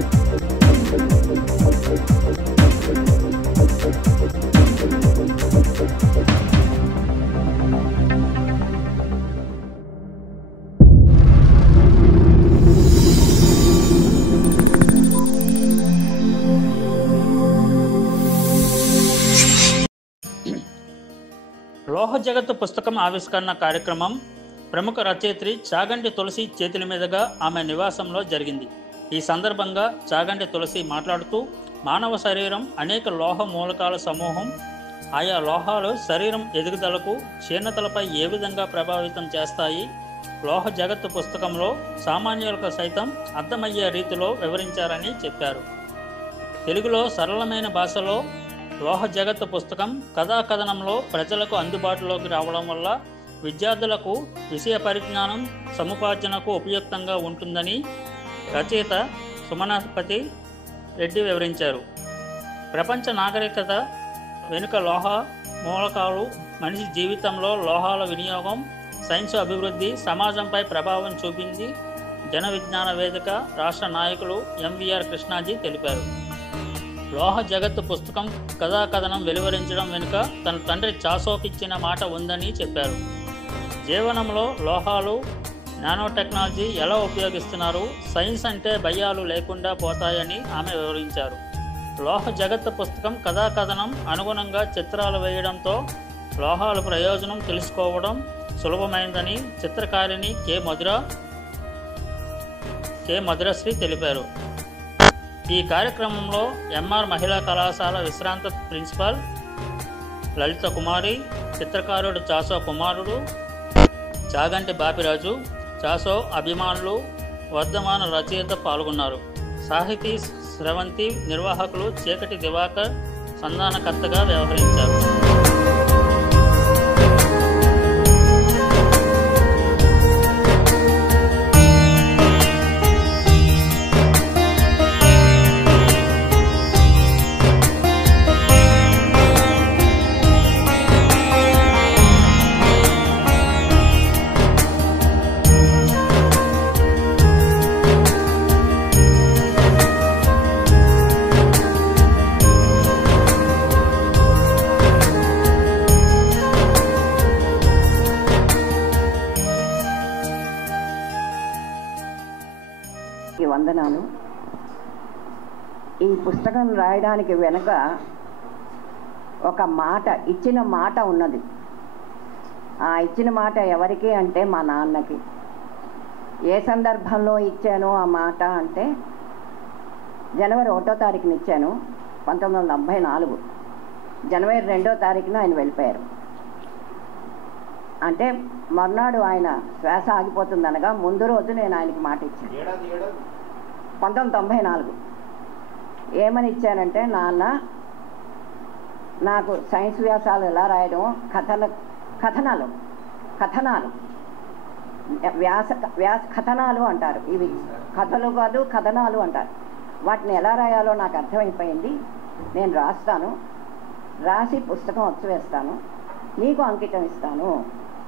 లోహ జగత్తు పుస్తకం ఆవిష్కరణ కార్యక్రమం ప్రముఖ రచయిత్రి చాగంటి తులసి చేతుల మీదుగా ఆమె నివాసంలో జరిగింది. ఈ సందర్భంగా చాగంటి తులసి మాట్లాడుతూ, మానవ శరీరం అనేక లోహ మూలకాల సమూహం. ఆయా లోహాలు శరీరం ఎదుగుదలకు, క్షీణతలపై ఏ విధంగా ప్రభావితం చేస్తాయి, లోహ జగత్తు పుస్తకంలో సామాన్యులకు సైతం అర్థమయ్యే రీతిలో వివరించారని చెప్పారు. తెలుగులో సరళమైన భాషలో లోహ జగత్తు పుస్తకం కథాకథనంలో ప్రజలకు అందుబాటులోకి రావడం వల్ల విద్యార్థులకు విషయ పరిజ్ఞానం సముపార్జనకు ఉపయుక్తంగా ఉంటుందని రచయిత సుమనపతి రెడ్డి వివరించారు. ప్రపంచ నాగరికత వెనుక లోహ మూలకాలు, మనిషి జీవితంలో లోహాల వినియోగం, సైన్స్ అభివృద్ధి సమాజంపై ప్రభావం చూపింది జన విజ్ఞాన వేదిక రాష్ట్ర నాయకులు ఎంవీఆర్ కృష్ణాజీ తెలిపారు. లోహ జగత్తు పుస్తకం కథాకథనం వెలువరించడం వెనుక తన తండ్రి చాసోకిచ్చిన మాట ఉందని చెప్పారు. జీవనంలో లోహాలు, నానో టెక్నాలజీ ఎలా ఉపయోగిస్తున్నారు, సైన్స్ అంటే భయాలు లేకుండా పోతాయని ఆమె వివరించారు. లోహ జగత్తు పుస్తకం కథాకథనం అనుగుణంగా చిత్రాలు వేయడంతో లోహాల ప్రయోజనం తెలుసుకోవడం సులభమైందని చిత్రకారిణి కె మధురశ్రీ తెలిపారు. ఈ కార్యక్రమంలో ఎంఆర్ మహిళా కళాశాల విశ్రాంత ప్రిన్సిపాల్ లలిత కుమారి, చిత్రకారుడు చాసో కుమారుడు చాగంటి బాపిరాజు, చాసో అభిమానులు, వర్ధమాన రచయిత పాల్గొన్నారు. సాహితీ స్రవంతి నిర్వాహకులు చీకటి దివాకర్ సంధానకర్తగా వ్యవహరించారు. వందనాలు. ఈ పుస్తకం రాయడానికి వెనుక ఒక మాట, ఇచ్చిన మాట ఉన్నది. ఆ ఇచ్చిన మాట ఎవరికి అంటే మా నాన్నకి. ఏ సందర్భంలో ఇచ్చాను ఆ మాట అంటే జనవరి 1వ తారీఖున ఇచ్చాను, 1994. జనవరి 2వ తారీఖున ఆయన వెళ్ళిపోయారు. అంటే మర్నాడు ఆయన శ్వాస ఆగిపోతుందనగా ముందు రోజు నేను ఆయనకి మాట ఇచ్చాను. 1994 ఏమని ఇచ్చానంటే, నాన్న నాకు సైన్స్ వ్యాసాలు ఎలా రాయడం, కథనాలు కథనాలు అంటారు, ఇవి కథలు కాదు కథనాలు అంటారు. వాటిని ఎలా రాయాలో నాకు అర్థమైపోయింది. నేను రాసి పుస్తకం వచ్చేస్తాను, నీకు అంకితం ఇస్తాను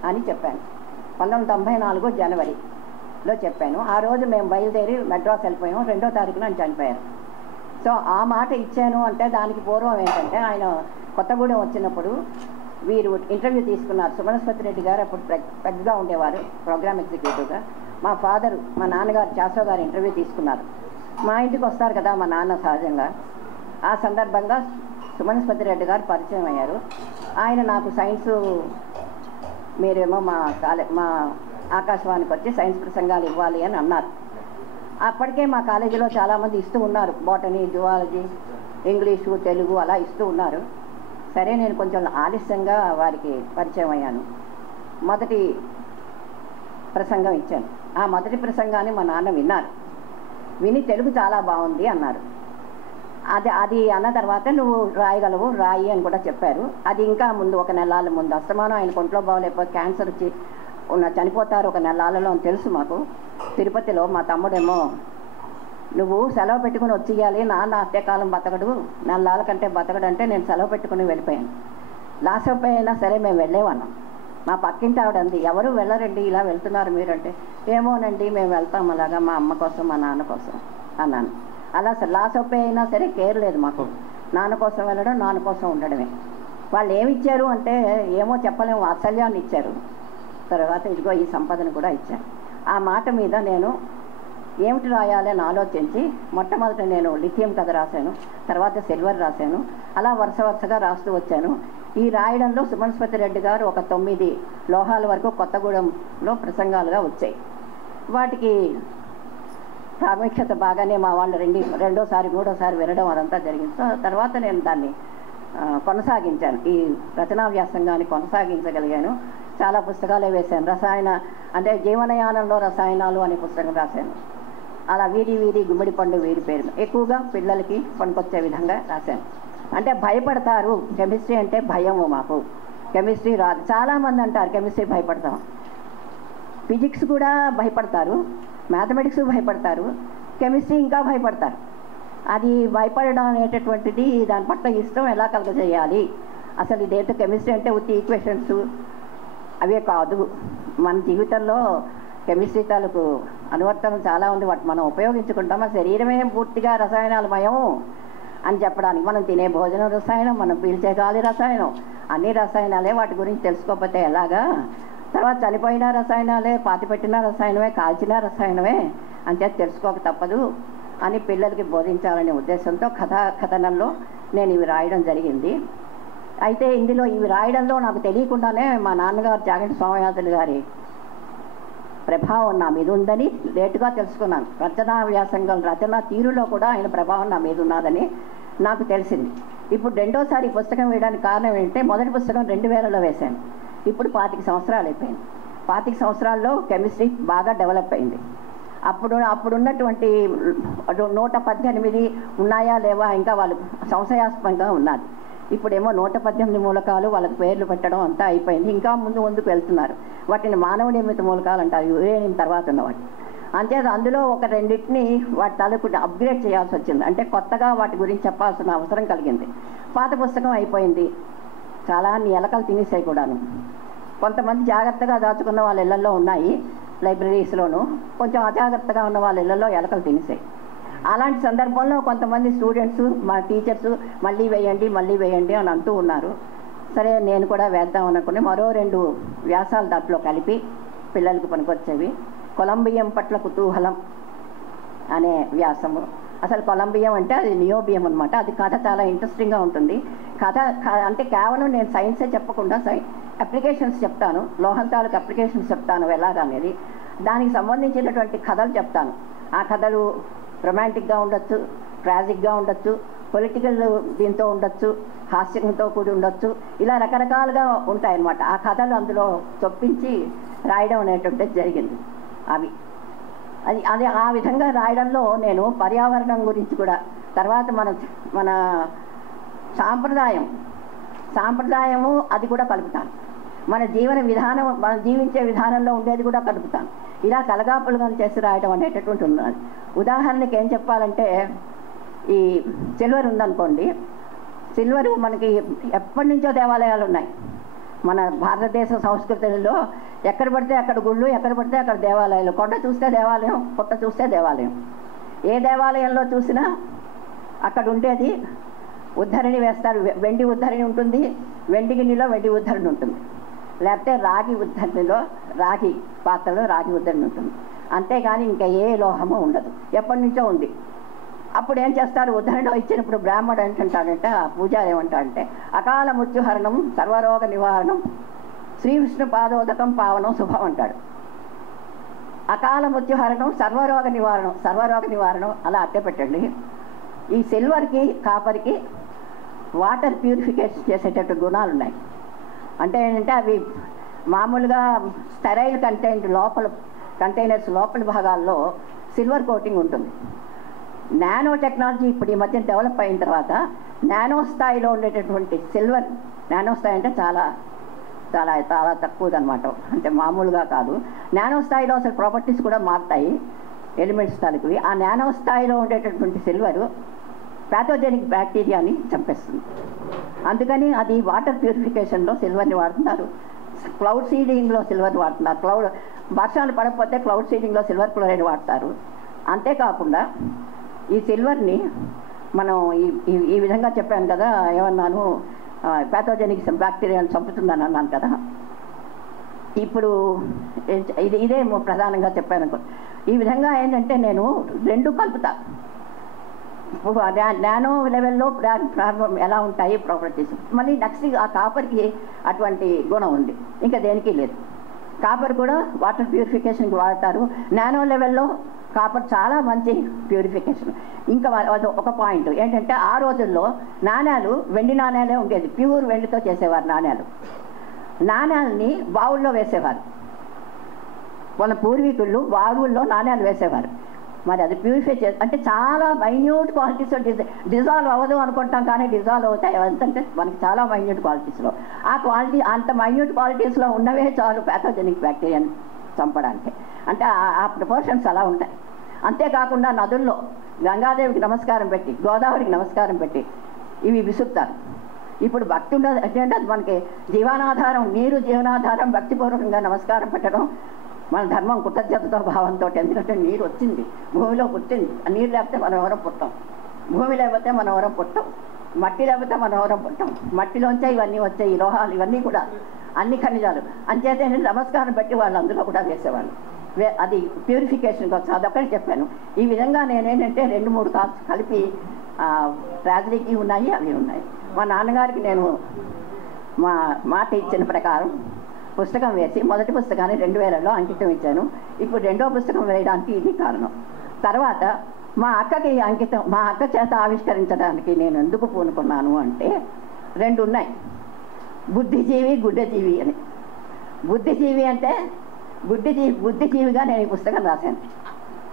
అని చెప్పాను. 1994 జనవరిలో చెప్పాను. ఆ రోజు మేము బయలుదేరి మెడ్రాస్ వెళ్ళిపోయాము. 2వ తారీఖున ఆయన చనిపోయారు. సో ఆ మాట ఇచ్చాను అంటే దానికి పూర్వం ఏంటంటే, ఆయన కొత్తగూడెం వచ్చినప్పుడు వీరు ఇంటర్వ్యూ తీసుకున్నారు. సుమనస్పతి రెడ్డి గారు అప్పుడు పెద్దగా ఉండేవారు, ప్రోగ్రామ్ ఎగ్జిక్యూటివ్గా. మా నాన్నగారు చాసో గారు ఇంటర్వ్యూ తీసుకున్నారు. మా ఇంటికి వస్తారు కదా మా నాన్న సహజంగా. ఆ సందర్భంగా సుమనస్పతి రెడ్డి గారు పరిచయం అయ్యారు. ఆయన నాకు సైన్సు, మీరేమో మా ఆకాశవాణికి వచ్చి సైన్స్ ప్రసంగాలు ఇవ్వాలి అని అన్నారు. అప్పటికే మా కాలేజీలో చాలామంది ఇస్తూ ఉన్నారు, బాటనీ, జువాలజీ, ఇంగ్లీషు, తెలుగు అలా ఇస్తూ ఉన్నారు. సరే, నేను కొంచెం ఆలస్యంగా వారికి పరిచయం అయ్యాను. మొదటి ప్రసంగం ఇచ్చాను. ఆ మొదటి ప్రసంగాన్ని మా నాన్న విన్నారు. విని తెలుగు చాలా బాగుంది అన్నారు. అది అన్న తర్వాత నువ్వు రాయగలవు, రాయి అని కూడా చెప్పారు. అది ఇంకా ముందు, ఒక నెలల ముందు అస్తమానం ఆయన ఒంట్లో బాగోలేకపోతే క్యాన్సర్ వచ్చి చనిపోతారు ఒక నెలలలో అని తెలుసు మాకు. తిరుపతిలో మా తమ్ముడేమో, నువ్వు సెలవు పెట్టుకుని వచ్చేయాలి, నాన్న అత్యకాలం బతకడు, నెలల కంటే బతకడు అంటే నేను సెలవు పెట్టుకుని వెళ్ళిపోయాను. లాస్ట్ అయిపోయినా సరే మేము వెళ్ళేవాళ్ళం. మా పక్కింటి ఆవిడ అంది, ఎవరు వెళ్ళరండి, ఇలా వెళ్తున్నారు మీరంటే, ఏమోనండి మేము వెళ్తాం అలాగా, మా అమ్మ కోసం మా నాన్న కోసం అన్నాను. అలా లాస్ అయినా సరే కేర్ లేదు మాకు. నాన్న కోసం వెళ్ళడం, నాన్న కోసం ఉండడమే. వాళ్ళు ఏమి ఇచ్చారు అంటే ఏమో చెప్పలేము, వాత్సల్యాన్ని ఇచ్చారు. తర్వాత ఇదిగో ఈ సంపదను కూడా ఇచ్చారు. ఆ మాట మీద నేను ఏమిటి రాయాలని ఆలోచించి మొట్టమొదట నేను లిథియం కథ రాశాను, తర్వాత సిల్వర్ రాశాను. అలా వరుసగా రాస్తూ వచ్చాను. ఈ రాయడంలో సుమనస్పతి రెడ్డి గారు ఒక 9 లోహాల వరకు కొత్తగూడెంలో ప్రసంగాలుగా వచ్చాయి. వాటికి ప్రాముఖ్యత బాగానే మా వాళ్ళు రెండోసారి మూడోసారి వినడం అదంతా జరిగింది. సో తర్వాత నేను దాన్ని కొనసాగించాను, ఈ రచనా వ్యాసంగాన్ని కొనసాగించగలిగాను. చాలా పుస్తకాలే వేశాను. రసాయన అంటే జీవనయానంలో రసాయనాలు అనే పుస్తకం రాశాను. అలా వీధి గుమ్మడి పండు వీరి పేరు ఎక్కువగా పిల్లలకి పనికొచ్చే విధంగా రాశాను. అంటే భయపడతారు, కెమిస్ట్రీ అంటే భయము, మాకు కెమిస్ట్రీ రాదు. చాలామంది అంటారు కెమిస్ట్రీ భయపడతాం, ఫిజిక్స్ కూడా భయపడతారు, మ్యాథమెటిక్స్ భయపడతారు, కెమిస్ట్రీ ఇంకా భయపడతారు. అది భయపడడం అనేటటువంటిది దాని పట్ల ఇష్టం ఎలా కలగజేయాలి. అసలు ఇదేంటో కెమిస్ట్రీ అంటే ఉత్తి ఈక్వేషన్స్ అవే కాదు. మన జీవితంలో కెమిస్ట్రీ తాలూకు అనువర్తనం చాలా ఉంది. వాటి మనం ఉపయోగించుకుంటాం. మన శరీరమే పూర్తిగా రసాయనాలమయం అని చెప్పడానికి. మనం తినే భోజనం రసాయనం, మనం పీల్చే గాలి రసాయనం, అన్ని రసాయనాలే. వాటి గురించి తెలుసుకోకపోతే ఎలాగా? తర్వాత చనిపోయిన రసాయనాలే, పాతిపెట్టిన రసాయనమే, కాల్చిన రసాయనమే, అంతే తెలుసుకోక తప్పదు అని పిల్లలకి బోధించాలనే ఉద్దేశంతో కథనంలో నేను ఇవి రాయడం జరిగింది. అయితే ఇందులో ఇవి రాయడంలో నాకు తెలియకుండానే మా నాన్నగారు చాగంటి సోమయాజులు గారి ప్రభావం నా మీద ఉందని లేటుగా తెలుసుకున్నాను. రచనా వ్యాసంగం రచనా తీరులో కూడా ఆయన ప్రభావం నా మీద ఉన్నదని నాకు తెలిసింది. ఇప్పుడు రెండోసారి పుస్తకం వేయడానికి కారణం ఏంటంటే మొదటి పుస్తకం 2000లో వేశాను. ఇప్పుడు 25 సంవత్సరాలు అయిపోయింది. 25 సంవత్సరాల్లో కెమిస్ట్రీ బాగా డెవలప్ అయింది. అప్పుడున్నటువంటి 118 ఉన్నాయా లేవా ఇంకా వాళ్ళు సంశయాస్పదంగా ఉన్నది. ఇప్పుడేమో 118 మూలకాలు వాళ్ళకి పేర్లు పెట్టడం అంతా అయిపోయింది. ఇంకా ముందుకు వెళ్తున్నారు. వాటిని మానవ నిర్మిత మూలకాలు అంటారు, యురేనియం తర్వాత ఉన్నవాటి. అంతేత అందులో ఒక రెండింటిని వాటి తాలూకు అప్గ్రేడ్ చేయాల్సి వచ్చింది. అంటే కొత్తగా వాటి గురించి చెప్పాల్సిన అవసరం కలిగింది. పాత పుస్తకం అయిపోయింది, చాలా ఎలకలు తినేసాయి కూడాను. కొంతమంది జాగ్రత్తగా దాచుకున్న వాళ్ళ ఇళ్లలో ఉన్నాయి లైబ్రరీస్లోను, కొంచెం అజాగ్రత్తగా ఉన్న వాళ్ళ ఇళ్లలో ఎలకలు తినేసాయి. అలాంటి సందర్భంలో కొంతమంది స్టూడెంట్స్, మా టీచర్స్ మళ్ళీ వేయండి అని అంటూ ఉన్నారు. సరే నేను కూడా వేద్దాం అనుకుని మరో 2 వ్యాసాలు దాంట్లో కలిపి పిల్లలకు పనికొచ్చేవి. కొలంబియం పట్ల కుతూహలం అనే వ్యాసము. అసలు కొలంబియం అంటే అది నియోబియం అనమాట. అది కథ చాలా ఇంట్రెస్టింగ్గా ఉంటుంది. కథ అంటే కేవలం నేను సైన్సే చెప్పకుండా అప్లికేషన్స్ చెప్తాను, లోహం తాలూకు అప్లికేషన్స్ చెప్తాను ఎలాగనేది. దానికి సంబంధించినటువంటి కథలు చెప్తాను. ఆ కథలు రొమాంటిక్గా ఉండొచ్చు, ట్రాజిక్గా ఉండొచ్చు, పొలిటికల్ దీంతో ఉండొచ్చు, హాస్యంతో కూడి ఉండొచ్చు, ఇలా రకరకాలుగా ఉంటాయన్నమాట. ఆ కథలు అందులో చొప్పించి రాయడం అనేటువంటిది జరిగింది. అది ఆ విధంగా రాయడంలో నేను పర్యావరణం గురించి కూడా, తర్వాత మన సాంప్రదాయము అది కూడా కలుపుతాను. మన జీవన విధానం, మనం జీవించే విధానంలో ఉండేది కూడా కలుపుతాను. ఇలా కలగాపులుగా చేసి రాయడం అనేటటువంటి ఉన్నది. ఉదాహరణకి ఏం చెప్పాలంటే, ఈ సిల్వర్ ఉందనుకోండి. సిల్వరు మనకి ఎప్పటి నుంచో దేవాలయాలు ఉన్నాయి. మన భారతదేశ సంస్కృతిలో ఎక్కడ పడితే అక్కడ గుళ్ళు, ఎక్కడ పడితే అక్కడ దేవాలయాలు. కొండ చూస్తే దేవాలయం, పుట్ట చూస్తే దేవాలయం. ఏ దేవాలయంలో చూసినా అక్కడ ఉండేది ఉద్ధరణి వేస్తారు. వెండి ఉద్ధరణి ఉంటుంది, వెండి గిన్నెలో వెండి ఉద్ధరణి ఉంటుంది. లేకపోతే రాగి ఉద్ధరణిలో, రాగి పాత్రలో రాగి ఉద్ధరణి ఉంటుంది. అంతేగాని ఇంకా ఏ లోహము ఉండదు, ఎప్పటి నుంచో ఉంది. అప్పుడు ఏం చేస్తారు, ఉద్ధరణ ఇచ్చినప్పుడు బ్రాహ్మడు ఏంటంటాడంటే, ఆ పూజారి ఏమంటాడంటే, అకాల మృత్యుహరణం సర్వరోగ నివారణం శ్రీ విష్ణు పాదోదకం పావనం శుభం అంటాడు. అకాల మృత్యుహరణం సర్వరోగ నివారణం అలా అట్టే పెట్టండి. ఈ సిల్వర్కి, కాపర్కి వాటర్ ప్యూరిఫికేషన్ చేసేటట్టు గుణాలు ఉన్నాయి. అంటే ఏంటంటే అవి మామూలుగా స్టెరైల్ కంటైనర్స్ లోపల భాగాల్లో సిల్వర్ కోటింగ్ ఉంటుంది. నానో టెక్నాలజీ ఇప్పుడు ఈ మధ్య డెవలప్ అయిన తర్వాత నానో స్థాయిలో ఉండేటటువంటి సిల్వర్, నానో స్థాయి అంటే చాలా చాలా చాలా తక్కువదనమాట, అంటే మామూలుగా కాదు. నానో స్థాయిలో అసలు ప్రాపర్టీస్ కూడా మారుతాయి, ఎలిమెంట్స్ తాలూకువి. ఆ నానో స్థాయిలో ఉండేటటువంటి సిల్వరు ప్యాథోజెనిక్ బ్యాక్టీరియాని చంపేస్తుంది. అందుకని అది వాటర్ ప్యూరిఫికేషన్లో సిల్వర్ని వాడుతున్నారు. క్లౌడ్ సీడింగ్లో సిల్వర్ని వాడుతున్నారు. వర్షాలు పడకపోతే క్లౌడ్ సీడింగ్లో సిల్వర్ క్లోరైడ్ వాడతారు. అంతేకాకుండా ఈ సిల్వర్ని మనం ఈ విధంగా చెప్పాను కదా, ఏమన్నాను, ప్యాథోజెనిక్ బ్యాక్టీరియాను చంపుతుందని అన్నాను కదా. ఇప్పుడు ఇదే ప్రధానంగా చెప్పాను అనుకో. ఈ విధంగా ఏంటంటే నేను రెండు కలుపుతా. నానో లెవెల్లో ఎలా ఉంటాయి ప్రాపర్టీస్, మళ్ళీ నెక్స్ట్ ఆ కాపర్కి అటువంటి గుణం ఉంది, ఇంకా దేనికి లేదు. కాపర్ కూడా వాటర్ ప్యూరిఫికేషన్కి వాడతారు. నానో లెవెల్లో కాపర్ చాలా మంచి ప్యూరిఫికేషన్. ఇంకా ఒక పాయింట్ ఏంటంటే, ఆ రోజుల్లో నాణ్యాలు వెండి నాణ్యాలే ఉండేది, ప్యూర్ వెండితో చేసేవారు నాణ్యాలు. నాణ్యాలని బావుల్లో వేసేవారు, వాళ్ళ పూర్వీకులు బావుల్లో నాణ్యాలు వేసేవారు. మరి అది ప్యూరిఫై అంటే చాలా మైన్యూట్ క్వాలిటీస్లో డిజాల్వ్ అవ్వదు అనుకుంటాం, కానీ డిజాల్వ్ అవుతాయి. ఎంతంటే మనకి చాలా మైన్యూట్ క్వాలిటీస్లో, ఆ క్వాలిటీ అంత మైన్యూట్ క్వాలిటీస్లో ఉన్నవే చాలు ప్యాథోజెనిక్ బ్యాక్టీరియాని చంపడానికి. అంటే ఆ ప్రపోర్షన్స్ అలా ఉంటాయి. అంతేకాకుండా నదుల్లో గంగాదేవికి నమస్కారం పెట్టి, గోదావరికి నమస్కారం పెట్టి ఇవి విసురుతారు. ఇప్పుడు భక్తి ఉండదు అంటే మనకి జీవనాధారం, నీరు జీవనాధారం. భక్తిపూర్వకంగా నమస్కారం పెట్టడం మన ధర్మం, కృతజ్ఞతతో భావంతో. ఎందుకంటే నీరు వచ్చింది, భూమిలో పుట్టింది. నీరు లేకపోతే మనం ఎవరం పుట్టాం, భూమి లేకపోతే మనం ఎవరం పుట్టాం, మట్టి లేకపోతే మనం ఎవరం పుట్టాం. మట్టిలోంచే ఇవన్నీ వచ్చాయి, లోహాలు ఇవన్నీ కూడా, అన్ని ఖనిజాలు. అంచేతే నమస్కారం పెట్టి వాళ్ళు అందులో కూడా వేసేవాళ్ళు. అది ప్యూరిఫికేషన్ కోసం అదొక్కటి చెప్పాను. ఈ విధంగా నేనేంటంటే 2-3 థాట్స్ కలిపి ట్రాజడీకి ఉన్నాయి, అవి ఉన్నాయి. మా నాన్నగారికి నేను మా మాట ఇచ్చిన ప్రకారం పుస్తకం వేసి మొదటి పుస్తకాన్ని 2000లో అంకితం ఇచ్చాను. ఇప్పుడు రెండో పుస్తకం వేయడానికి ఇది కారణం. తర్వాత మా అక్కకి అంకితం, మా అక్క చేత ఆవిష్కరించడానికి నేను ఎందుకు పూనుకున్నాను అంటే 2 ఉన్నాయి, బుద్ధిజీవి, గుడ్డజీవి అని. బుద్ధిజీవి అంటే బుద్ధిజీవిగా నేను ఈ పుస్తకం రాశాను.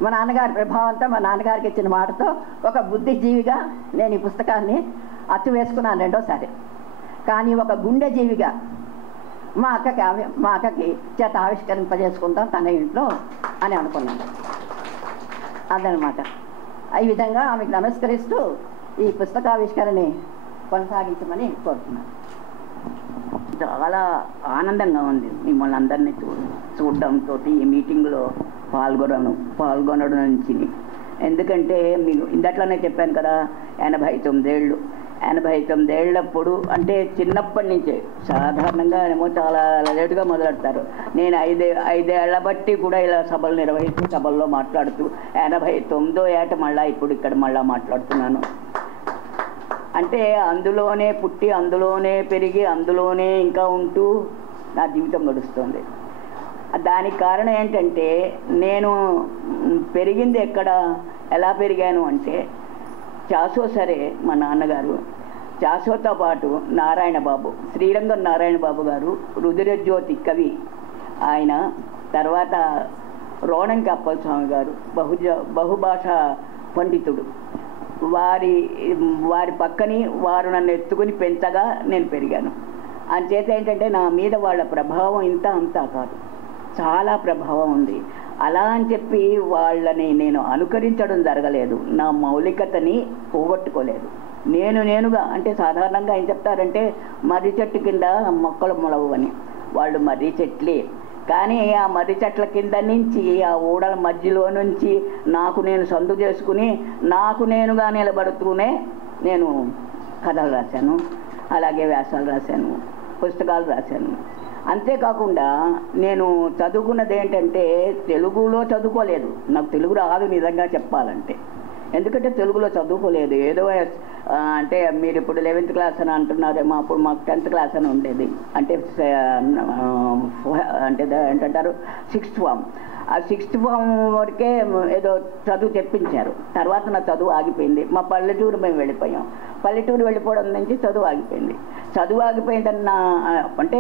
మా నాన్నగారి ప్రభావంతో, మా నాన్నగారికి ఇచ్చిన మాటతో ఒక బుద్ధిజీవిగా నేను ఈ పుస్తకాన్ని అచ్చు వేసుకున్నాను రెండోసారి. కానీ ఒక గుండె జీవిగా మా అక్కకి చేత ఆవిష్కరింపజేసుకుంటాం తన ఇంట్లో అని అనుకున్నాను. అదనమాట. ఈ విధంగా ఆమెకు నమస్కరిస్తూ ఈ పుస్తకావిష్కరణని కొనసాగించమని కోరుతున్నాను. చాలా ఆనందంగా ఉంది మిమ్మల్ని అందరినీ చూడడంతో, ఈ మీటింగ్లో పాల్గొనడం నుంచి. ఎందుకంటే మీకు ఇందట్లోనే చెప్పాను కదా, 89 ఏళ్ళప్పుడు అంటే చిన్నప్పటి నుంచే సాధారణంగా ఏమో చాలా లేటుగా మొదలెడతారు. నేను 5 ఏళ్ల బట్టి కూడా ఇలా సభలు నిర్వహిస్తూ, సభల్లో మాట్లాడుతూ 89వ ఏట మళ్ళీ ఇప్పుడు ఇక్కడ మళ్ళీ మాట్లాడుతున్నాను. అంటే అందులోనే పుట్టి, అందులోనే పెరిగి, అందులోనే ఇంకా ఉంటూ నా జీవితం గడుస్తుంది. దానికి కారణం ఏంటంటే, నేను పెరిగింది ఎక్కడ, ఎలా పెరిగాను అంటే, చాసో సరే మా నాన్నగారు, చాసోతో పాటు నారాయణ బాబు, శ్రీరంగం నారాయణ బాబు గారు రుద్రజ్యోతి కవి ఆయన, తర్వాత రోణంకి అప్పలస్వామి గారు బహుభాషా పండితుడు. వారి పక్కని వారు నన్ను ఎత్తుకుని పెంచగా నేను పెరిగాను. అంచేత ఏంటంటే నా మీద వాళ్ళ ప్రభావం అంతా కాదు, చాలా ప్రభావం ఉంది. అలా అని చెప్పి వాళ్ళని నేను అనుకరించడం జరగలేదు, నా మౌలికతని పోగొట్టుకోలేదు. నేనుగా అంటే సాధారణంగా ఏం చెప్తారంటే, మర్రి చెట్టు కింద మొక్కలు మొలవు అని. వాళ్ళు మర్రి చెట్లే, కానీ ఆ మర్రి చెట్ల కింద నుంచి, ఆ ఊడల మధ్యలో నుంచి నాకు నేను సందు చేసుకుని నాకు నేనుగా నిలబడుతూనే నేను కథలు రాశాను, అలాగే వ్యాసాలు రాశాను, పుస్తకాలు రాశాను. అంతేకాకుండా నేను చదువుకున్నది ఏంటంటే, తెలుగులో చదువుకోలేదు. నాకు తెలుగు రాదు నిజంగా చెప్పాలంటే, ఎందుకంటే తెలుగులో చదువుకోలేదు. ఏదో అంటే మీరు ఇప్పుడు 11th క్లాస్ అని అంటున్నారేమో, అప్పుడు మాకు 10th క్లాస్ అని ఉండేది. అంటే ఏంటంటారు 6th ఫామ్. ఆ 6th ఫామ్ వరకే ఏదో చదువు తెప్పించారు. తర్వాత నా చదువు ఆగిపోయింది. మా పల్లెటూరు మేము వెళ్ళిపోయాం. పల్లెటూరు వెళ్ళిపోవడం నుంచి చదువు ఆగిపోయింది. చదువు ఆగిపోయిందన్న అంటే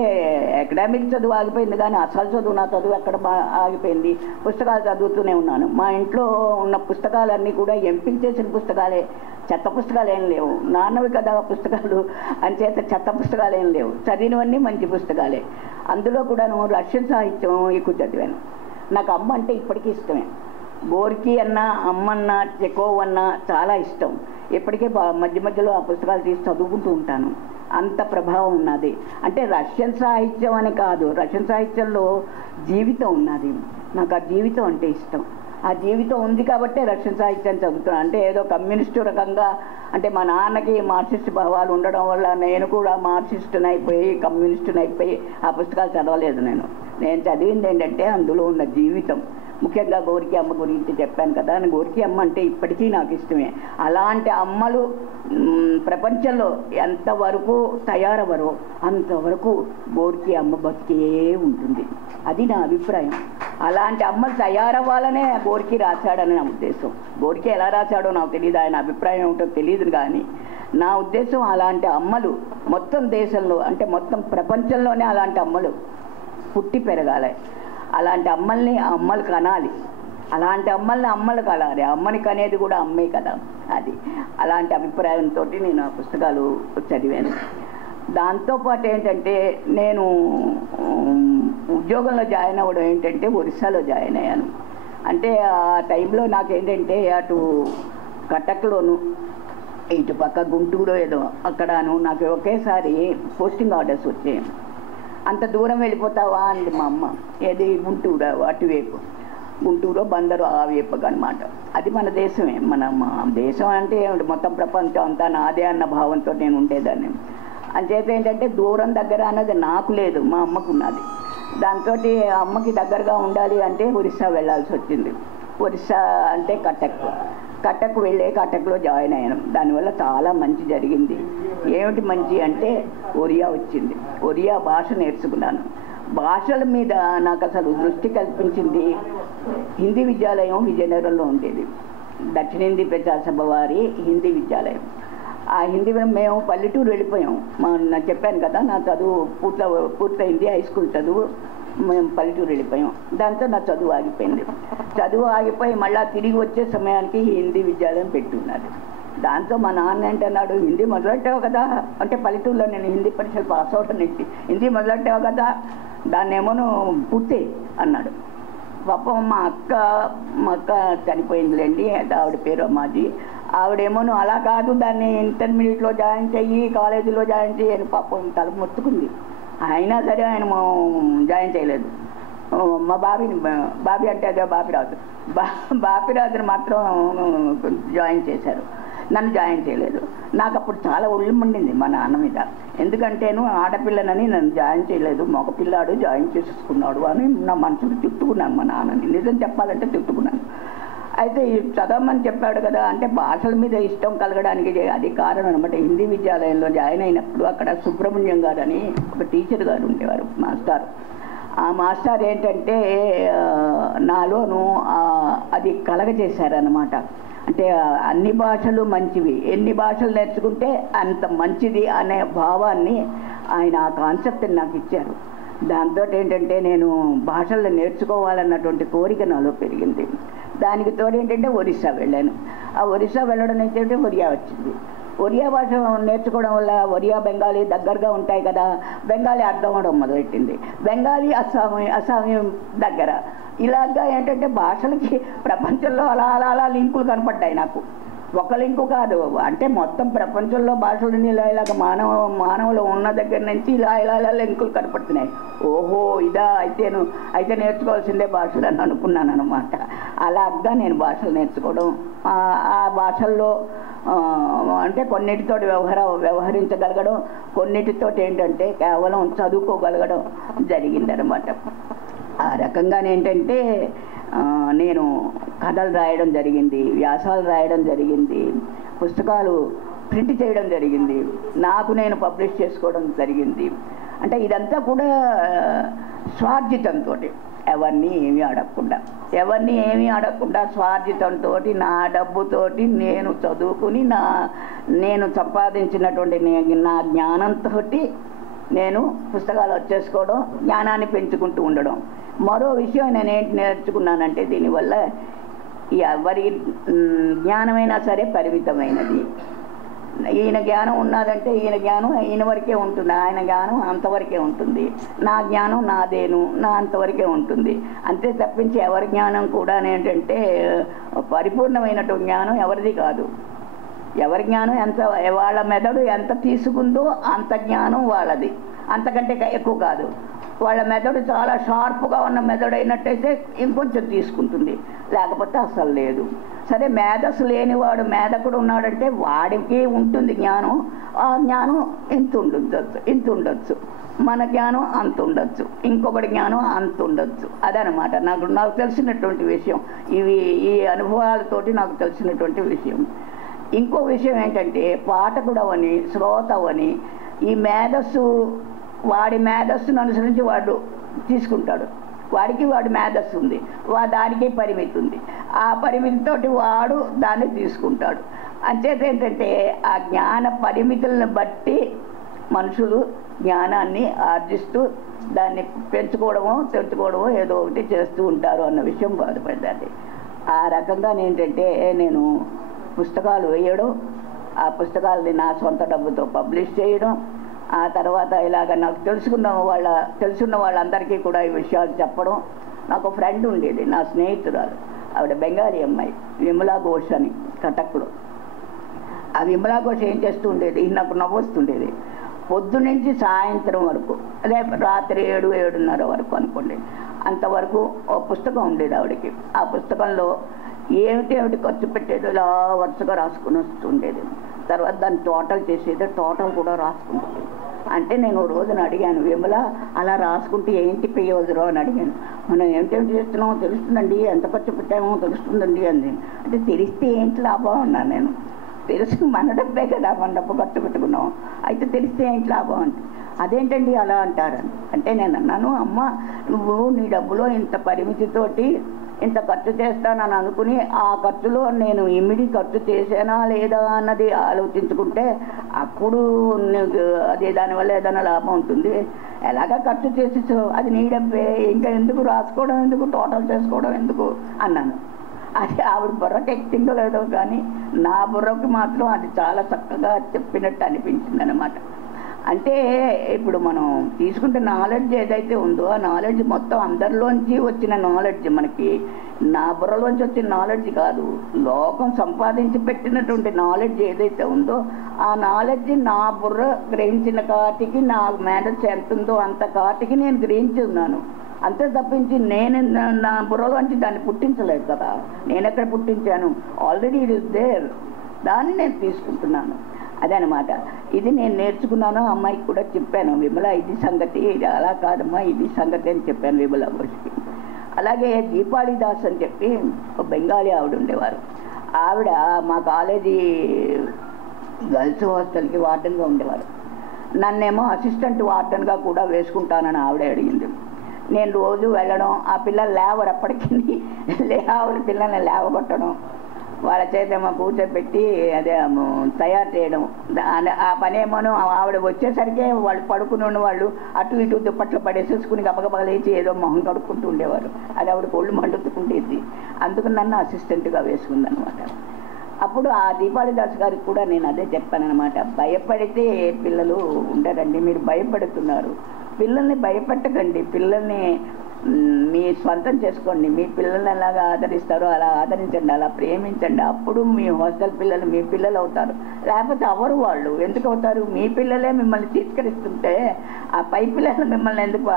అకాడమిక్ చదువు ఆగిపోయింది, కానీ అసలు చదువు, నా చదువు ఎక్కడ ఆగిపోయింది. పుస్తకాలు చదువుతూనే ఉన్నాను. మా ఇంట్లో ఉన్న పుస్తకాలన్నీ కూడా ఎంపిక చేసిన పుస్తకాలే, చెత్త పుస్తకాలు ఏం లేవు. నాన్నవి కదా పుస్తకాలు, అంచేత చెత్త పుస్తకాలు ఏం లేవు. చదివినవన్నీ మంచి పుస్తకాలే. అందులో కూడాను రష్యన్ సాహిత్యం ఎక్కువ చదివాను. నాకు అమ్మ అంటే ఇప్పటికీ ఇష్టమే. గోర్కీ అన్న, అమ్మన్న, చెకోవ్ అన్న చాలా ఇష్టం. ఇప్పటికే మధ్య మధ్యలో ఆ పుస్తకాలు తీసి చదువుకుంటూ ఉంటాను. అంత ప్రభావం ఉన్నది. అంటే రష్యన్ సాహిత్యం అని కాదు, రష్యన్ సాహిత్యంలో జీవితం ఉన్నది. నాకు ఆ జీవితం అంటే ఇష్టం. ఆ జీవితం ఉంది కాబట్టే రక్షణ సాహిత్యాన్ని చదువుతున్నాను. అంటే ఏదో కమ్యూనిస్టు రకంగా, అంటే మా నాన్నకి మార్క్సిస్ట్ భావాలు ఉండడం వల్ల నేను కూడా మార్క్సిస్టుని అయిపోయి కమ్యూనిస్టుని అయిపోయి ఆ పుస్తకాలు చదవలేదు. నేను చదివింది ఏంటంటే అందులో ఉన్న జీవితం, ముఖ్యంగా గోరికి అమ్మ గురించి చెప్పాను కదా. గోరికి అమ్మ అంటే ఇప్పటికీ నాకు ఇష్టమే. అలాంటి అమ్మలు ప్రపంచంలో ఎంతవరకు తయారవరో అంతవరకు గోరికి అమ్మ బతికే ఉంటుంది. అది నా అభిప్రాయం. అలాంటి అమ్మలు తయారవ్వాలనే గోరికి రాశాడని నా ఉద్దేశం. గోరికి ఎలా రాశాడో నాకు తెలియదు, ఆయన అభిప్రాయం ఏమిటో తెలియదు, కానీ నా ఉద్దేశం అలాంటి అమ్మలు మొత్తం దేశంలో, అంటే మొత్తం ప్రపంచంలోనే అలాంటి అమ్మలు పుట్టి పెరగాలి. అలాంటి అమ్మలు కనాలి. అలాంటి అమ్మలు కనాలి. అమ్మని కనేది కూడా అమ్మే కదా. అది అలాంటి అభిప్రాయంతో నేను ఆ పుస్తకాలు చదివాను. దాంతోపాటు ఏంటంటే నేను ఉద్యోగంలో జాయిన్ అవ్వడం ఏంటంటే ఒరిస్సాలో జాయిన్ అయ్యాను. అంటే ఆ టైంలో నాకేంటంటే అటు కటక్లోను ఇటు పక్క గుంటూరు ఏదో అక్కడను నాకు ఒకేసారి పోస్టింగ్ ఆర్డర్స్ వచ్చాయి. అంత దూరం వెళ్ళిపోతావా అంది మా అమ్మ. ఏది గుంటూరు అటువైపు, గుంటూరు బందరు ఆ వైపుగా అనమాట. అది మన దేశమే. మన దేశం అంటే మొత్తం ప్రపంచం అంతా నాదే అన్న భావంతో నేను ఉండేదాన్ని. అంచేత ఏంటంటే దూరం దగ్గర అన్నది నాకు లేదు, మా అమ్మకు ఉన్నది. దాంతో అమ్మకి దగ్గరగా ఉండాలి అంటే ఒరిస్సా వెళ్ళాల్సి వచ్చింది. ఒరిస్సా అంటే కటక్ వెళ్ళే కటక్లో జాయిన్ అయ్యాను. దానివల్ల చాలా మంచి జరిగింది. ఏమిటి మంచి అంటే ఒరియా వచ్చింది. ఒరియా భాష నేర్చుకున్నాను. భాషల మీద నాకు అసలు దృష్టి కల్పించింది హిందీ విద్యాలయం విజయనగరంలో ఉండేది. దక్షిణ హిందీ ప్రచార సభ వారి హిందీ విద్యాలయం. ఆ హిందీ మేము పల్లెటూరు వెళ్ళిపోయాం. నేను చెప్పాను కదా నా చదువు పూర్తయింది, హై స్కూల్ చదువు. మేము పల్లెటూరు వెళ్ళిపోయాం. దాంతో నా చదువు ఆగిపోయింది. చదువు ఆగిపోయి మళ్ళీ తిరిగి వచ్చే సమయానికి హిందీ విద్యాలయం పెట్టున్నారు. దాంతో మా నాన్న ఏంటన్నాడు, హిందీ మొదలెట్టావు కదా, అంటే పల్లెటూరులో నేను హిందీ పరీక్షలు పాస్ అవడం నుంచి హిందీ మొదలెట్టావు కదా, దాన్ని ఏమోను పూర్తి అన్నాడు. పాపం మా అక్క చనిపోయిందిలేండి, ఆవిడ పేరు అమ్మాజీ. ఆవిడేమోను అలా కాదు, దాన్ని ఇంటర్మీడియట్లో జాయిన్ చెయ్యి, కాలేజీలో జాయిన్ చెయ్యి అని పాపం తల మొత్తుకుంది. అయినా సరే ఆయన జాయిన్ చేయలేదు. మా బాబీ అంటే అదే బాపిరాజుని మాత్రం జాయిన్ చేశారు, నన్ను జాయిన్ చేయలేదు. నాకు అప్పుడు చాలా ఒళ్ళు మండింది మా నాన్న మీద. ఎందుకంటేను ఆడపిల్లనని నన్ను జాయిన్ చేయలేదు, మగపిల్లాడు జాయిన్ చేసుకున్నాడు అని నా మనసుకు తిట్టుకున్నాను మా నాన్నని. నిజం చెప్పాలంటే తిట్టుకున్నాను. అయితే చదవమని చెప్పాడు కదా, అంటే భాషల మీద ఇష్టం కలగడానికి అది కారణం అనమాట. హిందీ విద్యాలయంలో జాయిన్ అయినప్పుడు అక్కడ సుబ్రహ్మణ్యం గారు అని ఒక టీచర్ గారు ఉండేవారు, మాస్టర్. ఆ మాస్టర్ ఏంటంటే నాలోను అది కలగజేశారనమాట. అంటే అన్ని భాషలు మంచివి, ఎన్ని భాషలు నేర్చుకుంటే అంత మంచిది అనే భావాన్ని ఆయన ఆ కాన్సెప్ట్ని నాకు ఇచ్చారు. దాంతో ఏంటంటే నేను భాషలు నేర్చుకోవాలన్నటువంటి కోరిక నాలో పెరిగింది. దానికి తోడు ఏంటంటే ఒరిస్సా వెళ్ళాను. ఆ ఒరిస్సా వెళ్ళడం ఏంటంటే ఒరియా వచ్చింది. ఒరియా భాష నేర్చుకోవడం వల్ల ఒరియా బెంగాలీ దగ్గరగా ఉంటాయి కదా, బెంగాలీ అర్థం అవడం మొదలెట్టింది. బెంగాలీ అస్సామీ దగ్గర. ఇలాగా ఏంటంటే భాషలకి ప్రపంచంలో అలా అలా అలా లింకులు కనపడ్డాయి నాకు. ఒక లింకు కాదు, అంటే మొత్తం ప్రపంచంలో భాషలని ఇలాగ మానవులు ఉన్న దగ్గర నుంచి ఇలా ఇలా ఇలా లింకులు కనపడుతున్నాయి. ఓహో ఇదా, అయితే నేర్చుకోవాల్సిందే భాషలు అని అనుకున్నాను అనమాట. అలాగా నేను భాషలు నేర్చుకోవడం, ఆ భాషల్లో అంటే కొన్నిటితో వ్యవహరించగలగడం, కొన్నిటితో ఏంటంటే కేవలం చదువుకోగలగడం జరిగిందనమాట. ఆ రకంగానేంటంటే నేను కథలు రాయడం జరిగింది, వ్యాసాలు రాయడం జరిగింది, పుస్తకాలు ప్రింట్ చేయడం జరిగింది, నాకు నేను పబ్లిష్ చేసుకోవడం జరిగింది. అంటే ఇదంతా కూడా స్వార్జితంతో, ఎవరిని ఏమీ అడగకుండా స్వార్జితంతో నా డబ్బుతోటి నేను చదువుకుని నేను సంపాదించినటువంటి నా జ్ఞానంతో నేను పుస్తకాలు వచ్చేసుకోవడం, జ్ఞానాన్ని పెంచుకుంటూ ఉండడం. మరో విషయం నేనేంటి నేర్చుకున్నానంటే దీనివల్ల ఎవరి జ్ఞానమైనా సరే పరిమితమైనది. ఈయన జ్ఞానం ఉన్నదంటే ఈయన జ్ఞానం ఈయన వరకే ఉంటుంది, ఆయన జ్ఞానం అంతవరకే ఉంటుంది, నా జ్ఞానం నాదేను నా అంతవరకే ఉంటుంది. అంతే తప్పించి ఎవరి జ్ఞానం కూడా ఏంటంటే పరిపూర్ణమైనటువంటి జ్ఞానం ఎవరిది కాదు. ఎవరి జ్ఞానం ఎంత, వాళ్ళ మెదడు ఎంత తీసుకుందో అంత జ్ఞానం వాళ్ళది, అంతకంటే ఎక్కువ కాదు. వాళ్ళ మెదడు చాలా షార్ప్గా ఉన్న మెదడు అయినట్టయితే ఇంకొంచెం తీసుకుంటుంది, లేకపోతే అసలు లేదు. సరే మేధస్సు లేనివాడు మేధకుడు ఉన్నాడంటే వాడికి ఉంటుంది జ్ఞానం, ఆ జ్ఞానం ఇంత ఉండొచ్చు, మన జ్ఞానం అంత ఉండొచ్చు, ఇంకొకటి జ్ఞానం అంత ఉండొచ్చు. అదనమాట నాకు తెలిసినటువంటి విషయం. ఈ అనుభవాలతోటి నాకు తెలిసినటువంటి విషయం. ఇంకో విషయం ఏంటంటే పాఠకుడవని శ్రోతవని ఈ మేధస్సు వాడి మేధస్సును అనుసరించి వాడు తీసుకుంటాడు. వాడి మేధస్సు ఉంది, దానికి పరిమితి ఉంది, ఆ పరిమితితోటి వాడు దాన్ని తీసుకుంటాడు. అంచేత ఏంటంటే ఆ జ్ఞాన పరిమితులను బట్టి మనుషులు జ్ఞానాన్ని ఆర్జిస్తూ దాన్ని పెంచుకోవడమో తెచ్చుకోవడమో ఏదో ఒకటి చేస్తూ ఉంటారు అన్న విషయం బాధపడ్డాది. ఆ రకంగా ఏంటంటే నేను పుస్తకాలు వేయడం, ఆ పుస్తకాలని నా సొంత డబ్బుతో పబ్లిష్ చేయడం, ఆ తర్వాత ఇలాగ నాకు తెలుసున్న వాళ్ళందరికీ కూడా ఈ విషయాలు చెప్పడం. నాకు ఫ్రెండ్ ఉండేది, నా స్నేహితురాలు, ఆవిడ బెంగాలీ అమ్మాయి, విమలా ఘోష్ అని కటక్లో. ఆ విమలా ఘోష్ ఏం చేస్తూ ఉండేది, నాకు నవ్వొస్తుండేది. పొద్దునుంచి సాయంత్రం వరకు, అదే రాత్రి 7-7:30 వరకు అనుకోండి, అంతవరకు ఓ పుస్తకం ఉండేది ఆవిడకి. ఆ పుస్తకంలో ఏమిటి ఖర్చు పెట్టేది ఇలా వరుసగా రాసుకుని వస్తుండేది. తర్వాత దాన్ని టోటల్ చేసేది, టోటల్ కూడా రాసుకుంటుంది. అంటే నేను రోజున అడిగాను, విమల అలా రాసుకుంటే ఏంటి ప్రయోజనం అని అడిగాను. మనం ఏమిటేమిటి చేస్తున్నామో తెలుస్తుందండి, ఎంత ఖర్చు పెట్టామో తెలుస్తుందండి అంది. అంటే తెలిస్తే ఏంటి లాభం అన్నాను నేను. తెలుసు, మన డబ్బే కదా, మన డబ్బు ఖర్చు పెట్టుకున్నాం, అయితే తెలిస్తే ఏంటి లాభం అంటే అదేంటండి అలా అంటారని. అంటే నేను అన్నాను, అమ్మ నువ్వు నీ డబ్బులో ఇంత పరిమితితోటి ఇంత ఖర్చు చేస్తానని అనుకుని ఆ ఖర్చులో నేను ఇమిడి ఖర్చు చేసానా లేదా అన్నది ఆలోచించుకుంటే అప్పుడు అదే దానివల్ల ఏదైనా లాభం ఉంటుంది. ఎలాగా ఖర్చు చేసి అది నీ డబ్బే, ఇంకా ఎందుకు రాసుకోవడం ఎందుకు, టోటల్ చేసుకోవడం ఎందుకు అన్నాను. అది ఆవిడ బుర్రకి ఎక్కిందో లేదో కానీ నా బుర్రకి మాత్రం అది చాలా చక్కగా చెప్పినట్టు అనిపించింది అనమాట. అంటే ఇప్పుడు మనం తీసుకుంటే నాలెడ్జ్ ఏదైతే ఉందో ఆ నాలెడ్జ్ మొత్తం అందరిలోంచి వచ్చిన నాలెడ్జ్, మనకి నా బుర్రలోంచి వచ్చిన నాలెడ్జ్ కాదు, లోకం సంపాదించి పెట్టినటువంటి నాలెడ్జ్ ఏదైతే ఉందో ఆ నాలెడ్జ్ నా బుర్ర గ్రహించిన కాటికి, నా మేధస్సు ఎంత ఉందో అంత కాటికి నేను గ్రహించి ఉన్నాను. అంతే తప్పించి నేను నా బుర్రలోంచి దాన్ని పుట్టించలేదు కదా. నేను ఎక్కడ పుట్టించాను, ఆల్రెడీ ఇట్ ఇస్ దేర్, దాన్ని నేను తీసుకుంటున్నాను. అదనమాట. ఇది నేను నేర్చుకున్నాను, అమ్మాయికి కూడా చెప్పాను, విమల ఇది సంగతి, ఇది అలా కాదమ్మా ఇది సంగతి అని చెప్పాను విమల ఘోష్కి. అలాగే దీపాళి దాస్ అని చెప్పి ఒక బెంగాలీ ఆవిడ ఉండేవారు. ఆవిడ మా కాలేజీ గర్ల్స్ హాస్టల్కి వార్డెన్గా ఉండేవారు. నన్నేమో అసిస్టెంట్ వార్డెన్గా కూడా వేసుకుంటానని ఆవిడే అడిగింది. నేను రోజు వెళ్ళడం, ఆ పిల్లలు లేవరు అప్పటికి, ఆవిడ పిల్లల్ని లేవగొట్టడం, వాళ్ళ చేతేమో కూర్చోబెట్టి అదే తయారు చేయడం. ఆ పనేమోనో ఆవిడ వచ్చేసరికి వాళ్ళు పడుకుని ఉన్నవాళ్ళు అటు ఇటు దుప్పట్లు పడేసేసుకుని గబగబా లేచి ఏదో మొహం కడుక్కుంటూ ఉండేవారు. అది ఆవిడ ఒళ్ళు మండుతుండేది. అందుకు నన్ను అసిస్టెంట్గా వేసుకుందనమాట. అప్పుడు ఆ దీపాళి దాస్ గారికి కూడా నేను అదే చెప్పానమాట, భయపడితే పిల్లలు ఉండరండి, మీరు భయపడుతున్నారు, పిల్లల్ని భయపెట్టకండి, పిల్లల్ని మీ స్వంతం చేసుకోండి, మీ పిల్లల్ని ఎలాగా ఆదరిస్తారో అలా ఆదరించండి, అలా ప్రేమించండి, అప్పుడు మీ హాస్టల్ పిల్లలు మీ పిల్లలు అవుతారు. లేకపోతే ఎవరు వాళ్ళు ఎందుకు అవుతారు? మీ పిల్లలే మిమ్మల్ని తిరస్కరిస్తుంటే ఆ పై పిల్లలు మిమ్మల్ని ఎందుకు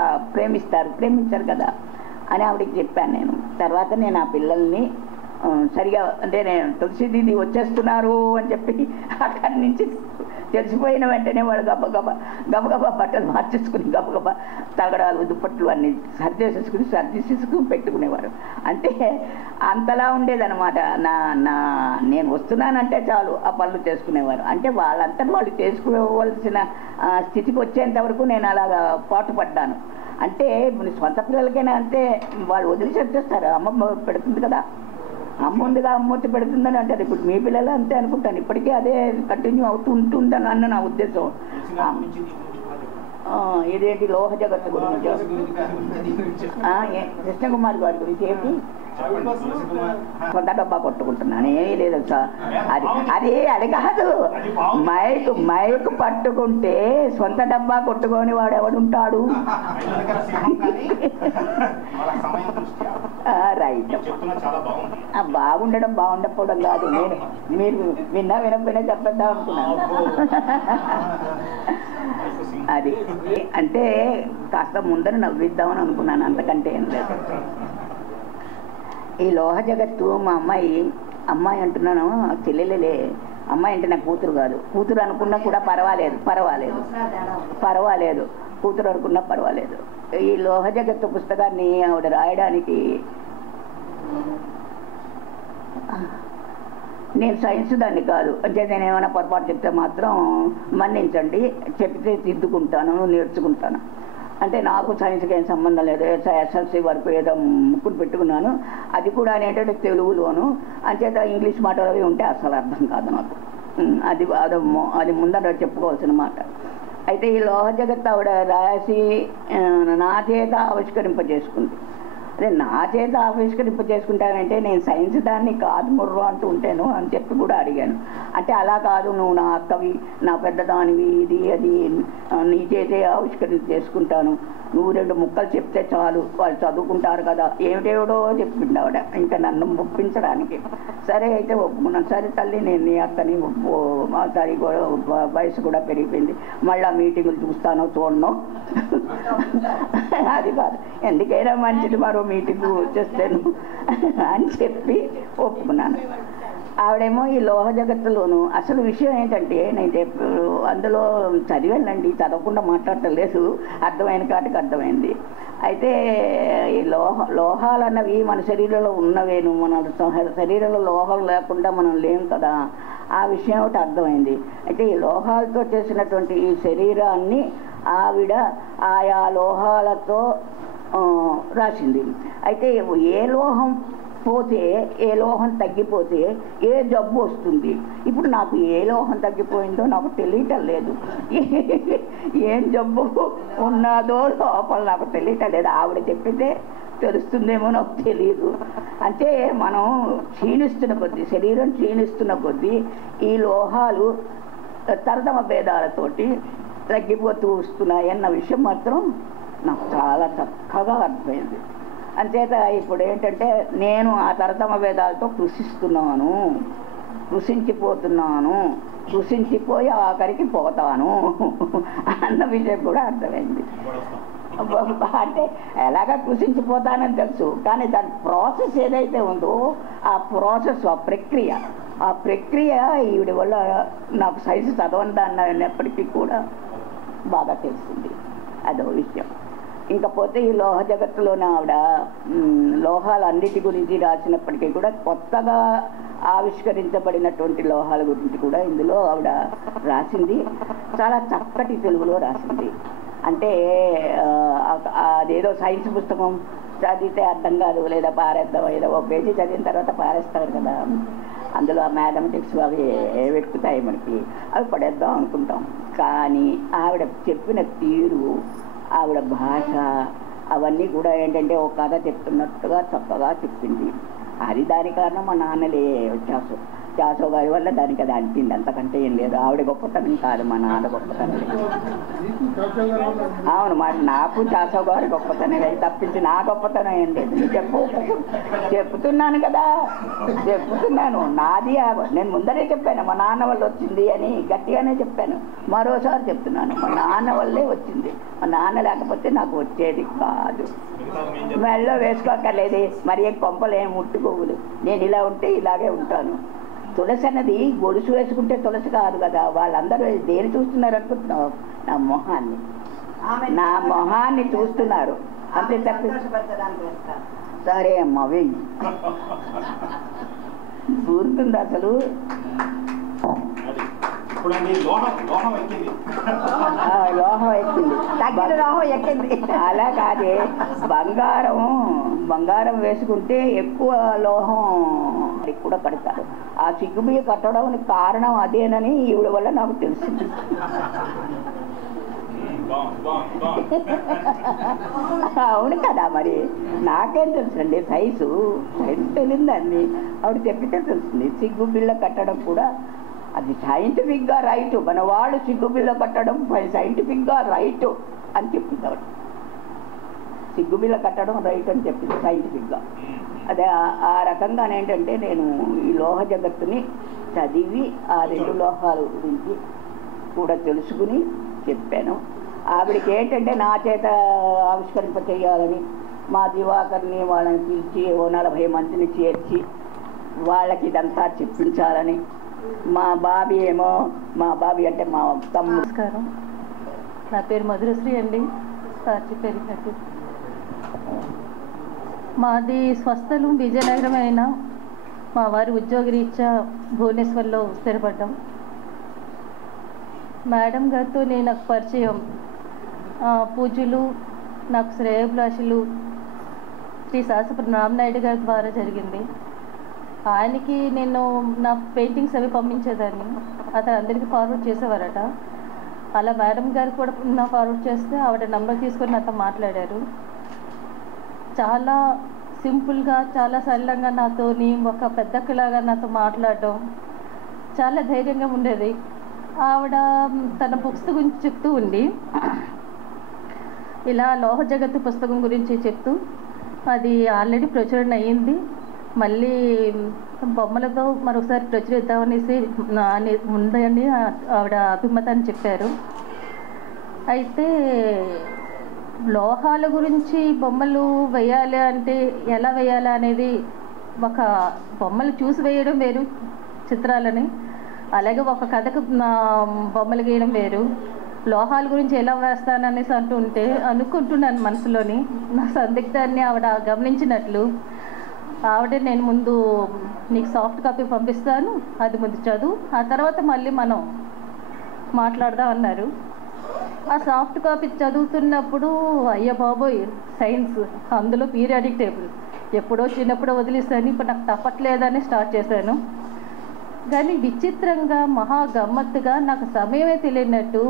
ప్రేమించారు కదా అని ఆవిడకి చెప్పాను నేను. తర్వాత నేను ఆ పిల్లల్ని సరిగా, అంటే నేను తులసి దీది వచ్చేస్తున్నారు అని చెప్పి అక్కడి నుంచి తెలిసిపోయిన వెంటనే వాళ్ళు గబగబా బట్టలు మార్చేసుకుని గబగబా తగడాలు దుప్పట్లు అన్నీ సర్దేసేసుకుని పెట్టుకునేవారు. అంటే అంతలా ఉండేదన్నమాట. నేను వస్తున్నానంటే చాలు ఆ పనులు చేసుకునేవారు. అంటే వాళ్ళంతా వాళ్ళు చేసుకోవలసిన స్థితికి వచ్చేంత వరకు నేను అలాగా పాటుపడ్డాను. అంటే సొంత పిల్లలకైనా అంతే, వాళ్ళు వదిలిసి వచ్చేస్తారు, అమ్మ పెడుతుంది కదా, అమ్మ ఉందిగా అమ్మొచ్చి పెడుతుందని అంటారు. ఇప్పుడు మీ పిల్లలు అంతే అనుకుంటాను, ఇప్పటికీ అదే కంటిన్యూ అవుతూ ఉంటుందని అన్న నా ఉద్దేశం. ఇదేంటి లోహ జగత్తు గురించి, కృష్ణకుమార్ గారి గురించి ఏంటి, కొంత డబ్బా కొట్టుకుంటున్నాను, ఏమీ లేదు సార్. అది కాదు, మైకు పట్టుకుంటే సొంత డబ్బా కొట్టుకొని వాడు ఎవడుంటాడు? రైట్, బాగుండకపోవడం కాదు, మీరు వినకపోయినా చెప్పేద్దాం అనుకున్నాను. అది అంటే కాస్త ముందర నవ్విద్దామని అనుకున్నాను, అంతకంటే ఏం లేదు. ఈ లోహ జగత్తు మా అమ్మాయి అంటున్నాను, చెల్లెలే. అమ్మాయి అంటే నాకు కూతురు కాదు. కూతురు అనుకున్నా కూడా పర్వాలేదు కూతురు అనుకున్నా పర్వాలేదు. ఈ లోహ జగత్తు పుస్తకాన్ని ఆవిడ రాయడానికి నేను సైన్స్ దాన్ని కాదు అంటే నేను ఏమైనా పొరపాటు చెప్తే మాత్రం మన్నించండి, చెప్తే తిద్దుకుంటాను, నేర్చుకుంటాను. అంటే నాకు సైన్స్కి ఏం సంబంధం లేదు. ఎస్ఎల్సి వరకు ఏదో ముక్కులు పెట్టుకున్నాను, అది కూడా ఏంటంటే తెలుగులోను. అంచేత ఇంగ్లీష్ మాటలు అవి ఉంటే అసలు అర్థం కాదు నాకు. అది ముందర చెప్పుకోవాల్సిన మాట. అయితే ఈ లోహ జగత్తు ఆవిడ రాసి నా చేత ఆవిష్కరింపజేసుకుంది. అదే నా చేత ఆవిష్కరింపజేసుకుంటానంటే నేను సైన్స్ దాన్ని కాదు ముర్రు అంటూ ఉంటాను అని చెప్పి కూడా అడిగాను. అంటే అలా కాదు, నువ్వు నా అక్కవి, నా పెద్దదానివి, ఇది అది నీ చేతే ఆవిష్కరణ చేసుకుంటాను, నువ్వు 2 ముక్కలు చెప్తే చాలు, వాళ్ళు చదువుకుంటారు కదా, ఏమిటేమిటో చెప్పింది ఆవిడ ఇంకా నన్ను ఒప్పించడానికి. సరే అయితే ఒప్పుకున్నాను. సరే తల్లి, నేను నీ అక్కని సరి వయసు కూడా పెరిగిపోయింది, మళ్ళీ మీటింగులు చూస్తానో చూడను అది కాదు, ఎందుకైనా మంచిది మరో మీటింగ్ వచ్చేస్తాను అని చెప్పి ఒప్పుకున్నాను. ఆవిడేమో ఈ లోహ జగత్తులోను అసలు విషయం ఏంటంటే, నేను అందులో చదివానండి, చదవకుండా మాట్లాడటం లేదు, అర్థమైన కాటికి అర్థమైంది. అయితే ఈ లోహాలు అన్నవి మన శరీరంలో ఉన్నవేను, మన శరీరంలో లోహం లేకుండా మనం లేం కదా, ఆ విషయం ఒకటి అర్థమైంది. అయితే ఈ లోహాలతో చేసినటువంటి ఈ శరీరాన్ని ఆవిడ ఆయా లోహాలతో రాసింది. అయితే ఏ లోహం పోతే, ఏ లోహం తగ్గిపోతే ఏ జబ్బు వస్తుంది. ఇప్పుడు నాకు ఏ లోహం తగ్గిపోయిందో నాకు తెలియటం లేదు, ఏం జబ్బు ఉన్నదో లోపల నాకు తెలియటం లేదు. ఆవిడ చెప్పితే తెలుస్తుందేమో నాకు తెలియదు. అంటే మనం క్షీణిస్తున్న కొద్దీ, శరీరం క్షీణిస్తున్న కొద్దీ ఈ లోహాలు తరతమ భేదాలతోటి తగ్గిపోతూ వస్తున్నాయన్న విషయం మాత్రం నాకు చాలా చక్కగా అర్థమైంది. అంచేత ఇప్పుడు ఏంటంటే నేను ఆ తరతమ భేదాలతో కృషించిపోయి ఆఖరికి పోతాను అన్న విషయం కూడా అర్థమైంది. అంటే ఎలాగా కృషించిపోతానని తెలుసు, కానీ దాని ప్రాసెస్ ఏదైతే ఉందో ఆ ప్రాసెస్, ఆ ప్రక్రియ ఈవిడ వల్ల నాకు సైన్స్ చదవని దాన్ని అన్నప్పటికీ కూడా బాగా తెలిసింది. అదో విషయం. ఇంకపోతే ఈ లోహ జగత్తులోనే ఆవిడ లోహాలన్నిటి గురించి రాసినప్పటికీ కూడా కొత్తగా ఆవిష్కరించబడినటువంటి లోహాల గురించి కూడా ఇందులో ఆవిడ రాసింది. చాలా చక్కటి తెలుగులో రాసింది. అంటే అదేదో సైన్స్ పుస్తకం చదివితే అర్థం కాదు, లేదా పారేద్దాం, ఏదో ఒక పేజీ చదివిన తర్వాత పారేస్తారు కదా, అందులో ఆ మ్యాథమెటిక్స్ అవి వెతుకుతాయి మనకి, అవి పడేద్దాం అనుకుంటాం. కానీ ఆవిడ చెప్పిన తీరు, ఆవిడ భాష, అవన్నీ కూడా ఏంటంటే ఒక కథ చెప్తున్నట్టుగా చక్కగా చెప్పింది. అది దాని కారణం మా నాన్నలే చాసో గారి వల్ల దానికి అది అనిపింది, అంతకంటే ఏం లేదు. ఆవిడ గొప్పతనం కాదు, మా నాన్న గొప్పతనం. అవును, మరి నాకు చాసో గారి గొప్పతనం తప్పించి నా గొప్పతనం ఏం లేదు. చెప్తున్నాను కదా, నాది. నేను ముందరే చెప్పాను మా నాన్న వల్ల వచ్చింది అని, గట్టిగానే చెప్పాను. మరోసారి చెప్తున్నాను, మా నాన్న వల్లే వచ్చింది. మా నాన్న లేకపోతే నాకు వచ్చేది కాదు. మెళ్ళో వేసుకోక్కర్లేదు, మరి ఏం కొంపలు ఏం ముట్టుకోవులు. నేను ఇలా ఉంటే ఇలాగే ఉంటాను. తులసి అన్నది గొలుసు వేసుకుంటే తులసి కాదు కదా. వాళ్ళందరూ దేని చూస్తున్నారు అనుకుంటున్నావు? నా మొహాన్ని చూస్తున్నారు అంతే తప్పి. సరే అమ్మా, వెయ్యి గుర్తుంది అసలు. లోహం ఎక్కింది. అలా కాదే, బంగారం వేసుకుంటే ఎక్కువ లోహం కూడా కడతారు. ఆ సిగ్గుబియ్య కట్టడానికి కారణం అదేనని ఈవిడ వల్ల నాకు తెలిసింది. అవును కదా, మరి నాకేం తెలుసండి సైన్స్ తెలియదండి. ఆవిడ చెప్పితే తెలిసింది. సిగ్గు బిళ్ళ కట్టడం కూడా అది సైంటిఫిక్గా రైట్. మన వాళ్ళు సిగ్గు బిళ్ళ కట్టడం సైంటిఫిక్గా రైట్ అని చెప్పింది ఆవిడ. సిగ్గు బిళ్ళ కట్టడం రైట్ అని చెప్పింది సైంటిఫిక్గా. అదే ఆ రకంగా ఏంటంటే నేను ఈ లోహ జగత్తుని చదివి ఆ 2 లోహాల గురించి కూడా తెలుసుకుని చెప్పాను. ఆవిడకి ఏంటంటే నా చేత ఆవిష్కరింప చేయాలని మా దివాకర్ని వాళ్ళని పిలిచి ఓ 40 మందిని చేర్చి వాళ్ళకి ఇదంతా చెప్పించాలని. మా బాబీ ఏమో, మా బాబీ అంటే మా తమ్ముడు. నమస్కారం, నా పేరు మధురశ్రీ అండి. సార్ చెప్పేది మాది స్వస్థలం విజయనగరం అయినా మా వారి ఉద్యోగరీత్యా భువనేశ్వర్లో స్థిరపడ్డాం. మేడం గారితో నేను నాకు పరిచయం పూజలు, నాకు శ్రేయోభిలాషులు శ్రీ శాసపురం రామనాయుడు గారి ద్వారా జరిగింది. ఆయనకి నేను నా పెయింటింగ్స్ అవి పంపించేదాన్ని, అతను అందరికీ ఫార్వర్డ్ చేసేవారట. అలా మేడం గారు కూడా నా ఫార్వర్డ్ చేస్తే ఆవిడ నంబర్ తీసుకొని నాతో మాట్లాడారు. చాలా సింపుల్గా, చాలా సరళంగా నాతోని ఒక పెద్దక్కలాగా నాతో మాట్లాడడం చాలా ధైర్యంగా ఉండేది. ఆవిడ తన పుస్తకం గురించి చెప్తూ ఉండి ఇలా లోహ జగత్తు పుస్తకం గురించి చెప్తూ అది ఆల్రెడీ ప్రచురణ అయ్యింది, మళ్ళీ బొమ్మలతో మరొకసారి ప్రచురిద్దామనేసి ఉందని ఆవిడ అభిమతాన్ని చెప్పారు. అయితే లోహాల గురించి బొమ్మలు వేయాలి అంటే ఎలా వేయాలి అనేది, ఒక బొమ్మలు చూసి వేయడం వేరు చిత్రాలని, అలాగే ఒక కథకు బొమ్మలు గీయడం వేరు. లోహాల గురించి ఎలా వేస్తాననేసి అనుకుంటున్నాను మనసులోని. నా సందిగ్ధాన్ని ఆవిడ గమనించినట్లు ఆవిడ నేను ముందు నీకు సాఫ్ట్ కాపీ పంపిస్తాను, అది ముందు చదువు, ఆ తర్వాత మళ్ళీ మనం మాట్లాడదాం అన్నారు. ఆ సాఫ్ట్ కాపీ చదువుతున్నప్పుడు అయ్య బాబోయ్ సైన్స్, అందులో పీరియాడిక్ టేబుల్ ఎప్పుడో చిన్నప్పుడో వదిలేసాను, ఇప్పుడు నాకు తప్పట్లేదని స్టార్ట్ చేశాను. కానీ విచిత్రంగా మహా గమ్మత్తుగా నాకు సమయమే తెలియనట్టు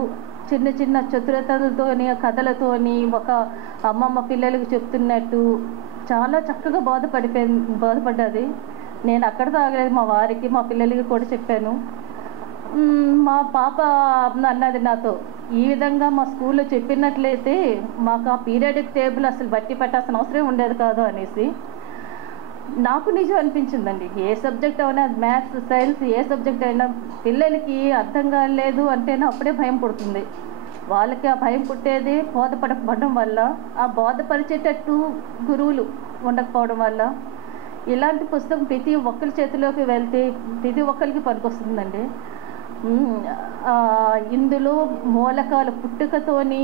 చిన్న చిన్న చతురతలతోని కథలతోని ఒక అమ్మమ్మ పిల్లలకి చెప్తున్నట్టు చాలా చక్కగా బాధపడ్డది. నేను అక్కడితో ఆగలేదు, మా వారికి మా పిల్లలకి కూడా చెప్పాను. మా పాప అన్నది నాతో, ఈ విధంగా మా స్కూల్లో చెప్పినట్లయితే మాకు ఆ పీరియాడిక్ టేబుల్ అసలు బట్టి పెట్టాల్సిన అవసరం ఉండేది కాదు అనేసి. నాకు నిజం అనిపించిందండి. ఏ సబ్జెక్ట్ అయినా, మ్యాథ్స్, సైన్స్, ఏ సబ్జెక్ట్ అయినా పిల్లలకి అర్థం కాలేదు అంటేనే అప్పుడే భయం పుడుతుంది. వాళ్ళకి ఆ భయం పుట్టేది బోధపడకపోవడం వల్ల, ఆ బోధపరిచేటట్టు గురువులు ఉండకపోవడం వల్ల. ఇలాంటి పుస్తకం ప్రతి ఒక్కరి చేతిలోకి వెళ్తే ప్రతి ఒక్కరికి పనికొస్తుందండి. ఇందులో మూలకాల పుట్టుకతోని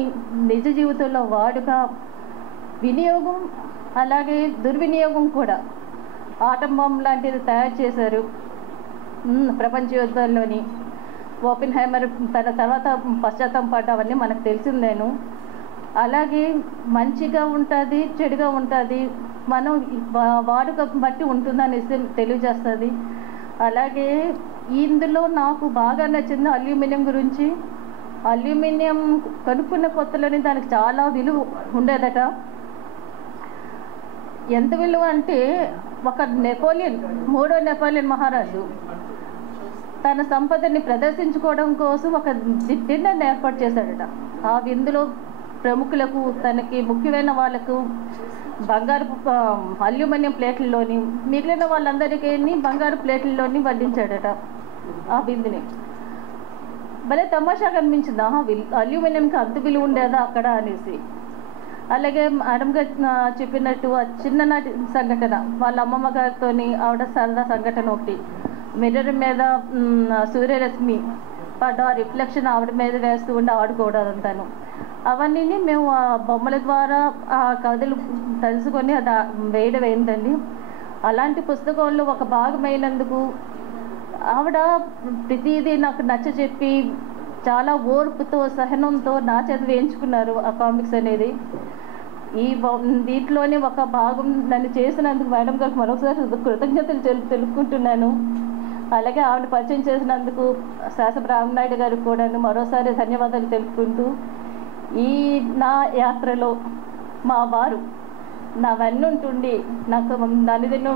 నిజ జీవితంలో వాడుక, వినియోగం, అలాగే దుర్వినియోగం కూడా. ఆటం బాంబ్ లాంటిది తయారు చేశారు ప్రపంచ యుద్ధాల్లోని. ఓపెన్ హైమర్ తన తర్వాత పశ్చాత్తాపడ్డ అవన్నీ మనకు తెలిసిందేను. అలాగే మంచిగా ఉంటుంది, చెడుగా ఉంటుంది, మనం వాడుక బట్టి ఉంటుందనేసి తెలియజేస్తుంది. అలాగే ఇందులో నాకు బాగా నచ్చింది అల్యూమినియం గురించి. అల్యూమినియం కనుక్కున్న కొత్తలోని దానికి చాలా విలువ ఉండేదట. ఎంత విలువ అంటే ఒక మూడో నెపోలియన్ మహారాజు తన సంపదని ప్రదర్శించుకోవడం కోసం ఒక డిన్నర్ని ఏర్పాటు చేశాడట. ఆ విందులో ప్రముఖులకు, తనకి ముఖ్యమైన వాళ్ళకు బంగారు అల్యూమినియం ప్లేట్లలోని, మిగిలిన వాళ్ళందరికీ బంగారు ప్లేట్లలోని వడ్డించాడట ఆ విందుని. భలే తమాషాగా అనిపించింది, అల్యూమినియంకి అంత విలువ ఉండేదా అక్కడ అనేసి. అలాగే మేడం గారు చెప్పినట్టు ఆ చిన్ననాటి సంఘటన, వాళ్ళ అమ్మమ్మ గారితో ఆవిడ సరదా సంఘటన ఒకటి, మిర్రర్ మీద సూర్యరశ్మి పడ్డ రిఫ్లెక్షన్ ఆవిడ మీద వేస్తూ ఉండి ఆడుకోవడం, అవన్నీ మేము ఆ బొమ్మల ద్వారా ఆ కథలు తెలుసుకొని అది వేయడం అయిందండి. అలాంటి పుస్తకంలో ఒక భాగమైనందుకు ఆవిడ ప్రతిదీ నాకు నచ్చ చెప్పి చాలా ఓర్పుతో, సహనంతో నా చేత వేయించుకున్నారు ఆ కామిక్స్ అనేది. దీంట్లోనే ఒక భాగం నన్ను చేసినందుకు మేడం గారికి మరొకసారి కృతజ్ఞతలు తెలుపుకుంటున్నాను. అలాగే ఆవిడ పరిచయం చేసినందుకు శాసపురం రామనాయుడు గారికి కూడా మరోసారి ధన్యవాదాలు తెలుపుకుంటూ, ఈ నా యాత్రలో మా వారు నా వెన్నుంటుండి నాకు నన్ను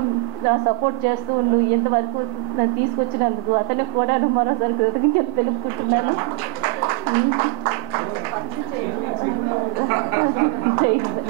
సపోర్ట్ చేస్తూ ఉండు ఇంతవరకు నన్ను తీసుకొచ్చినందుకు అతనికి కూడా మరోసారి కృతజ్ఞతలు తెలుపుకుంటున్నాను. జై హింద్.